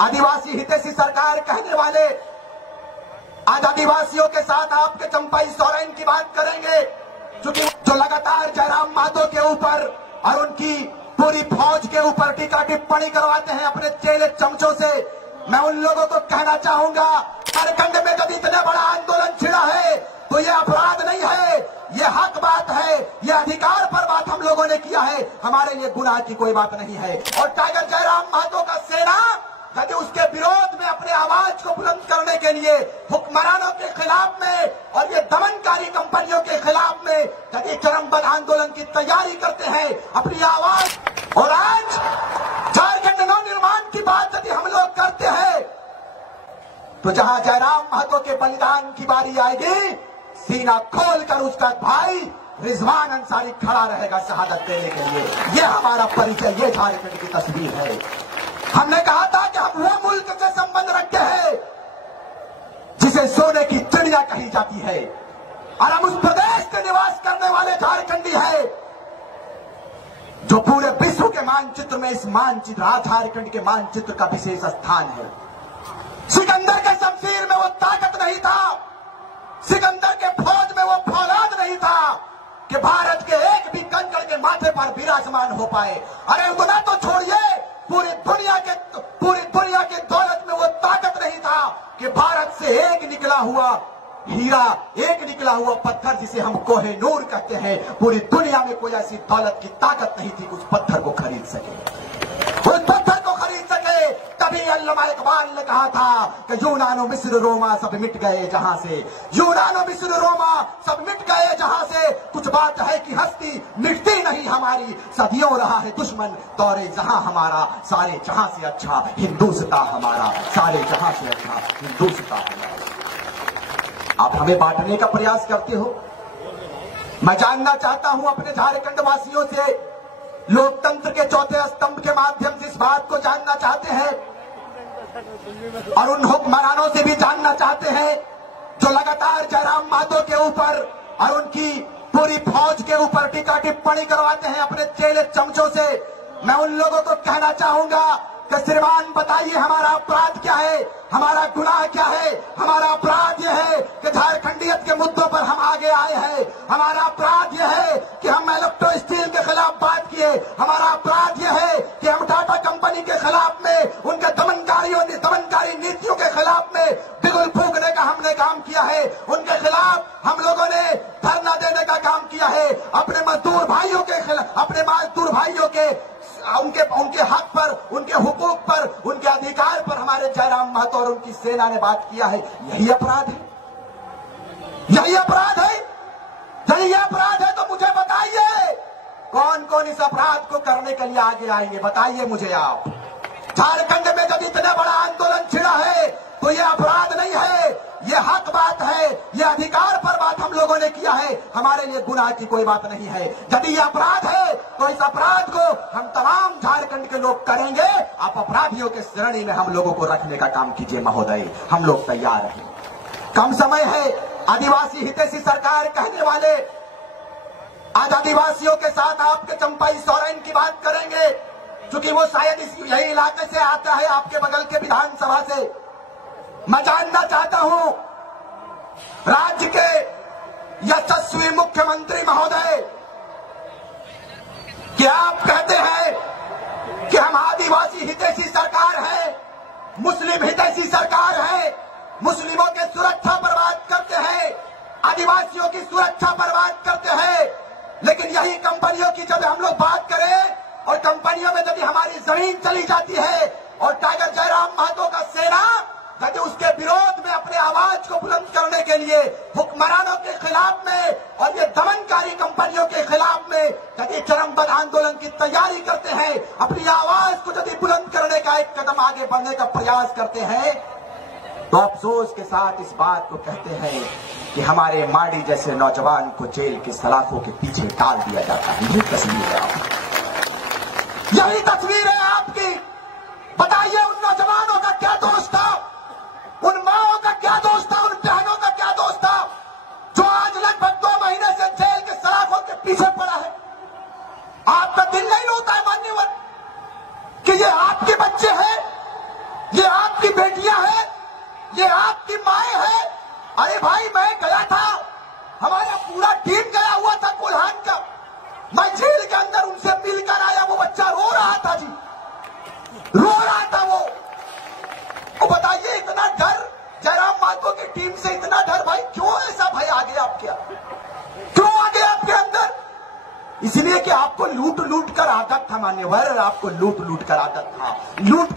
आदिवासी हितैषी सरकार कहने वाले आज आदिवासियों के साथ आपके चंपाई सोरेन की बात करेंगे, क्योंकि जो लगातार जयराम महतो के ऊपर और उनकी पूरी फौज के ऊपर टीका टिप्पणी करवाते हैं अपने चेले चमचों से। मैं उन लोगों को कहना चाहूंगा, झारखंड में जब इतना बड़ा आंदोलन छिड़ा है तो ये अपराध नहीं है, ये हक बात है, ये अधिकार पर बात हम लोगों ने किया है, हमारे लिए गुनाह की कोई बात नहीं है। और टाइगर जयराम महतो का सेना यदि उसके विरोध में अपने आवाज को बुलंद करने के लिए हुक्मरानों के खिलाफ में और ये दमनकारी कंपनियों के खिलाफ में यदि चरमबद्ध आंदोलन की तैयारी करते हैं अपनी आवाज, और आज झारखंड नवनिर्माण की बात यदि हम लोग करते हैं तो जहां जयराम महतो के बलिदान की बारी आएगी, सीना खोलकर उसका भाई रिजवान अंसारी खड़ा रहेगा शहादत देने के लिए। ये हमारा परिचय, ये झारखंड की तस्वीर है। हमने कहा था कि हम वो मुल्क से संबंध रखते हैं जिसे सोने की चिड़िया कही जाती है, और हम उस प्रदेश के निवास करने वाले झारखंडी हैं जो पूरे विश्व के मानचित्र में इस मानचित्र झारखंड के मानचित्र का विशेष स्थान है। सिकंदर के शमशीर में वो ताकत नहीं था, सिकंदर के फौज में वो फौलाद नहीं था कि भारत के एक भी कंकड़ के माथे पर विराजमान हो पाए। अरे उतना तो छोड़िए, पूरी दुनिया के दौलत में वो ताकत नहीं था कि भारत से एक निकला हुआ हीरा, एक निकला हुआ पत्थर जिसे हम कोहिनूर कहते हैं, पूरी दुनिया में कोई ऐसी दौलत की ताकत नहीं थी कि उस पत्थर को खरीद सके, उस पत्थर को खरीद सके। तभी अल्लामा इकबाल ने कहा था कि यूनानो मिस्र रोमा सब मिट गए जहां से, यूनानो मिस्र रोमा सब मिट गए जहां से, कुछ बात है कि हस्ती मिटती नहीं हमारी, सदियों रहा है दुश्मन दौरे जहां हमारा, सारे जहां से अच्छा हिंदुस्तां हमारा, सारे जहां से अच्छा हिंदुस्तां हमारा। आप हमें बांटने का प्रयास करते हो। मैं जानना चाहता हूं अपने झारखंड वासियों से, लोकतंत्र के चौथे स्तंभ के माध्यम से इस बात को जानना चाहते हैं और उन हुक्मरानों से भी जानना चाहते हैं जो लगातार जयराम महतो के ऊपर और उनकी पूरी फौज के ऊपर टीका टिप्पणी करवाते हैं अपने चेले चमचों से। मैं उन लोगों को कहना चाहूंगा कि श्रीमान बताइए हमारा अपराध क्या है, हमारा गुनाह क्या है। हमारा अपराध यह है कि झारखंडियत के मुद्दों पर हम आगे आए हैं। हमारा अपराध यह है कि हम इलेक्ट्रो स्टील के खिलाफ बात किए। हमारा अपराध यह है कि हम टाटा कंपनी के खिलाफ में, उनके दमनकारी नीतियों के खिलाफ में बिगुल फूंकने का हमने काम किया है। उनके खिलाफ हम लोगों ने धरना देने का काम किया है। अपने मजदूर भाइयों के खिलाफ, अपने मजदूर भाइयों के उनके हक पर, उनके हुकूक पर, उनके अधिकार पर हमारे जयराम महतो और उनकी सेना ने बात किया है। यही अपराध है, यही अपराध है। यही अपराध है तो मुझे बताइए कौन कौन इस अपराध को करने के लिए आगे आएंगे, बताइए मुझे आप। झारखंड में जब इतना बड़ा आंदोलन छिड़ा है तो ये अपराध नहीं है, ये हक बात है, ये अधिकार पर बात हम लोगों ने किया है, हमारे लिए गुनाह की कोई बात नहीं है। यदि ये अपराध है तो इस अपराध को हम तमाम झारखंड के लोग करेंगे। आप अपराधियों के श्रेणी में हम लोगों को रखने का काम कीजिए महोदय, हम लोग तैयार हैं। कम समय है। आदिवासी हितैषी सरकार कहने वाले आज आदिवासियों के साथ आपके चंपाई सोरेन की बात करेंगे, क्योंकि वो शायद यही इलाके से आता है, आपके बगल के विधानसभा से। मैं जानना चाहता हूं राज्य के यशस्वी मुख्यमंत्री महोदय, कि आप कहते हैं कि हम आदिवासी हितैषी सरकार है, मुस्लिम हितैषी सरकार है, मुस्लिमों के सुरक्षा पर बात करते हैं, आदिवासियों की सुरक्षा पर बात करते हैं, लेकिन यही कंपनियों की जब हम लोग बात करें और कंपनियों में यदि हमारी जमीन चली जाती है और टाइगर जयराम महतो का सेना यदि उसके विरोध में अपने आवाज को बुलंद करने के लिए हुक्मरानों के खिलाफ में और ये दमनकारी कंपनियों के खिलाफ में यदि चरमबद्ध आंदोलन की तैयारी करते हैं, अपनी आवाज को यदि बुलंद करने का एक कदम आगे बढ़ने का प्रयास करते हैं, तो अफसोस के साथ इस बात को कहते हैं कि हमारे माडी जैसे नौजवान को जेल की सलाखों के पीछे डाल दिया जाता है। यही तस्वीर है आपकी, यही तस्वीर है आपकी। बताइए उन नौजवानों का क्या दोष था, उन माओं का क्या दोष था, उन बहनों का क्या दोष था जो आज लगभग 2 महीने से जेल के सलाखों के पीछे पड़ा है। आपका दिल नहीं होता है मान्यवर कि ये आपके बच्चे हैं, ये आपकी बेटियां हैं, ये आपकी माएं हैं। अरे भाई मैं गया था, हमारा पूरा टीम गया हुआ था कोल्हान का, मैं जेल के अंदर उनसे मिलकर आया। वो बच्चा रो रहा था जी, रो रहा था वो बताइए इतना डर जयराम महतो की टीम से, इतना डर भाई क्यों ऐसा भय आ गया आपके, क्यों आ गया आपके अंदर? इसलिए कि आपको लूट लूट कर आदत था मान्यवर, आपको लूट लूट कर आदत था, लूट कर